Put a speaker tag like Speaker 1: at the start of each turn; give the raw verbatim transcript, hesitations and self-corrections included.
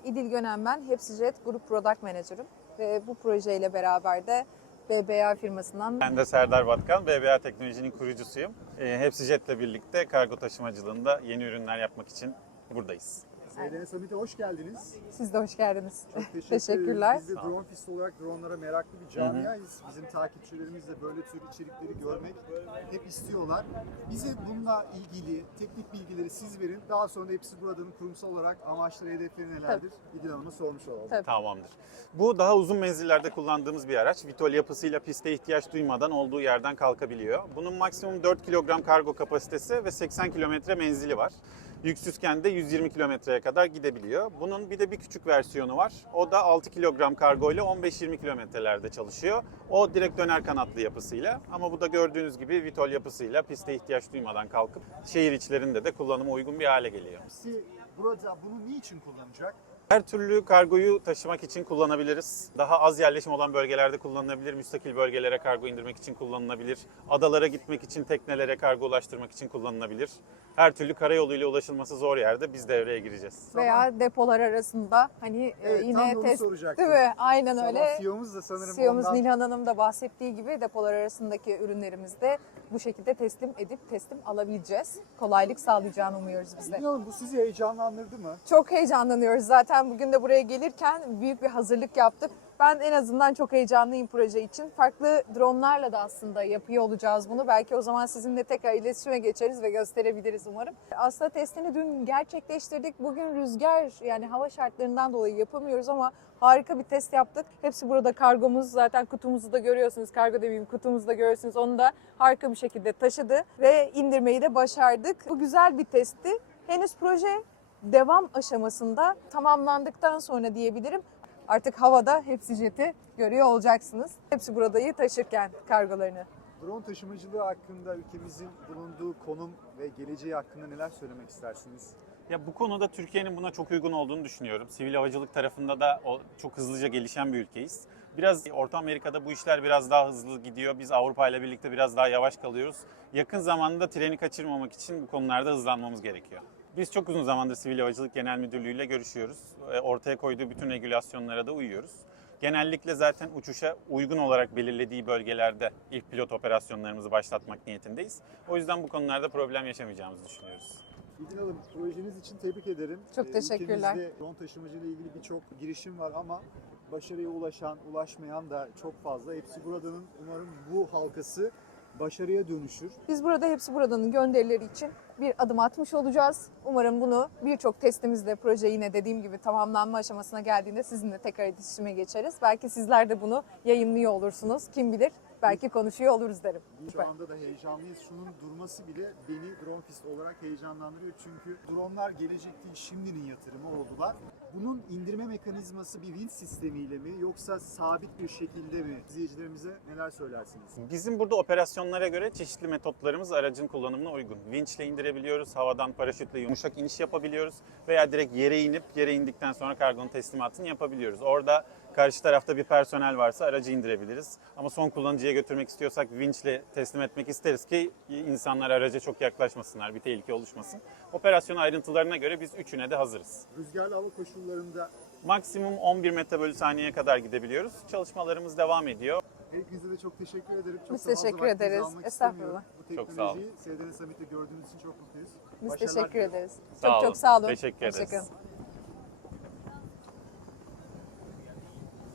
Speaker 1: İdil Gönen ben, HepsiJet Grup Product Manager'ım ve bu projeyle beraber de B B A firmasından...
Speaker 2: Ben de Serdar Batkan, B B A Teknoloji'nin kurucusuyum. E, HepsiJet'le birlikte kargo taşımacılığında yeni ürünler yapmak için buradayız.
Speaker 3: S D N Summit'e hoş geldiniz.
Speaker 1: Siz de hoş geldiniz.
Speaker 3: Çok teşekkür
Speaker 1: Teşekkürler.
Speaker 3: ederiz. Biz de Drone Fist olarak dronlara meraklı bir camiayız. Bizim takipçilerimiz de böyle tür içerikleri görmek hep istiyorlar. Bize bununla ilgili teknik bilgileri siz verin. Daha sonra hepsi buradanın kurumsal olarak amaçları, hedefleri nelerdir? İdil Hanım'a sormuş olalım.
Speaker 1: Tabii.
Speaker 2: Tamamdır. Bu daha uzun menzillerde kullandığımız bir araç. Vitol yapısıyla piste ihtiyaç duymadan olduğu yerden kalkabiliyor. Bunun maksimum dört kilogram kargo kapasitesi ve seksen kilometre menzili var. Yüksüzken de yüz yirmi kilometreye kadar gidebiliyor. Bunun bir de bir küçük versiyonu var. O da altı kilogram kargo ile on beş yirmi kilometrelerde çalışıyor. O direkt döner kanatlı yapısıyla. Ama bu da gördüğünüz gibi Vitol yapısıyla piste ihtiyaç duymadan kalkıp şehir içlerinde de kullanıma uygun bir hale geliyor.
Speaker 3: Hepsi burada bunu niçin kullanacak?
Speaker 2: Her türlü kargoyu taşımak için kullanabiliriz. Daha az yerleşim olan bölgelerde kullanılabilir. Müstakil bölgelere kargo indirmek için kullanılabilir. Adalara gitmek için, teknelere kargo ulaştırmak için kullanılabilir. Her türlü karayoluyla ulaşılması zor yerde biz devreye gireceğiz.
Speaker 1: Veya depolar arasında hani
Speaker 3: Evet,
Speaker 1: e, yine
Speaker 3: tam da onu
Speaker 1: test,
Speaker 3: soracaktım.
Speaker 1: değil mi? Aynen
Speaker 3: Sabah
Speaker 1: öyle.
Speaker 3: C E O'muz da sanırım
Speaker 1: C E O'muz
Speaker 3: ondan...
Speaker 1: Nilhan Hanım da bahsettiği gibi depolar arasındaki ürünlerimizi de bu şekilde teslim edip teslim alabileceğiz. Kolaylık sağlayacağını umuyoruz biz de.
Speaker 3: İdil Hanım, bu sizi heyecanlandırdı mı?
Speaker 1: Çok heyecanlanıyoruz. Zaten bugün de buraya gelirken büyük bir hazırlık yaptık. Ben en azından çok heyecanlıyım proje için. Farklı dronlarla da aslında yapıyor olacağız bunu. Belki o zaman sizinle tekrar iletişime geçeriz ve gösterebiliriz umarım. Aslında testini dün gerçekleştirdik. Bugün rüzgar yani hava şartlarından dolayı yapamıyoruz ama harika bir test yaptık. Hepsi burada kargomuz. Zaten kutumuzu da görüyorsunuz. Kargo demeyeyim, kutumuzu da görüyorsunuz. Onu da harika bir şekilde taşıdı ve indirmeyi de başardık. Bu güzel bir testti. Henüz proje devam aşamasında, tamamlandıktan sonra diyebilirim. Artık havada HepsiJet'i görüyor olacaksınız. Hepsi buradayı taşırken kargolarını.
Speaker 3: Drone taşımacılığı hakkında ülkemizin bulunduğu konum ve geleceği hakkında neler söylemek istersiniz?
Speaker 2: Ya bu konuda Türkiye'nin buna çok uygun olduğunu düşünüyorum. Sivil havacılık tarafında da o çok hızlıca gelişen bir ülkeyiz. Biraz Orta Amerika'da bu işler biraz daha hızlı gidiyor. Biz Avrupa ile birlikte biraz daha yavaş kalıyoruz. Yakın zamanda treni kaçırmamak için bu konularda hızlanmamız gerekiyor. Biz çok uzun zamandır Sivil Havacılık Genel Müdürlüğü ile görüşüyoruz. Ortaya koyduğu bütün regülasyonlara da uyuyoruz. Genellikle zaten uçuşa uygun olarak belirlediği bölgelerde ilk pilot operasyonlarımızı başlatmak niyetindeyiz. O yüzden bu konularda problem yaşamayacağımızı düşünüyoruz.
Speaker 3: İdil Hanım, projeniz için tebrik ederim.
Speaker 1: Çok teşekkürler.
Speaker 3: Ülkemizde drone taşımacılığı ile ilgili birçok girişim var ama başarıya ulaşan, ulaşmayan da çok fazla. Hepsi buradanın umarım bu halkası başarıya dönüşür.
Speaker 1: Biz burada Hepsi Burada'nın gönderileri için bir adım atmış olacağız. Umarım bunu birçok testimizle proje yine dediğim gibi tamamlanma aşamasına geldiğinde sizinle tekrar iletişime geçeriz. Belki sizler de bunu yayınlıyor olursunuz. Kim bilir belki konuşuyor oluruz derim.
Speaker 3: Şu anda da heyecanlıyız. Şunun durması bile beni Drone Fist olarak heyecanlandırıyor. Çünkü dronlar gelecek değil, şimdinin yatırımı oldular. Bunun indirme mekanizması bir winch sistemiyle mi yoksa sabit bir şekilde mi? İzleyicilerimize neler söylersiniz?
Speaker 2: Bizim burada operasyonlara göre çeşitli metotlarımız aracın kullanımına uygun. Winch ile indirebiliyoruz, havadan paraşütle yumuşak iniş yapabiliyoruz veya direkt yere inip yere indikten sonra kargonun teslimatını yapabiliyoruz. Orada karşı tarafta bir personel varsa aracı indirebiliriz. Ama son kullanıcıya götürmek istiyorsak winch ile teslim etmek isteriz ki insanlar araca çok yaklaşmasınlar, bir tehlike oluşmasın. Operasyon ayrıntılarına göre biz üçüne de hazırız.
Speaker 3: Rüzgarlı hava koşullarında
Speaker 2: Maksimum on bir metre bölü saniyeye kadar gidebiliyoruz. Çalışmalarımız devam ediyor.
Speaker 3: hepinize de çok teşekkür ederim. Çok
Speaker 1: Biz
Speaker 3: da fazla
Speaker 1: teşekkür
Speaker 3: vaktinizi
Speaker 1: ederiz.
Speaker 3: almak
Speaker 1: Estağfurullah.
Speaker 3: istemiyorum. Bu
Speaker 2: Çok sağ olun.
Speaker 3: teknolojiyi S D N Summit'te gördüğünüz için çok mutluyuz.
Speaker 1: Biz
Speaker 3: Başarılar
Speaker 1: teşekkür
Speaker 3: diliyorum.
Speaker 1: ederiz.
Speaker 2: Sağ
Speaker 1: Çok
Speaker 2: olun.
Speaker 1: çok sağ olun.
Speaker 2: Teşekkür ederiz.
Speaker 1: Hoşça kalın.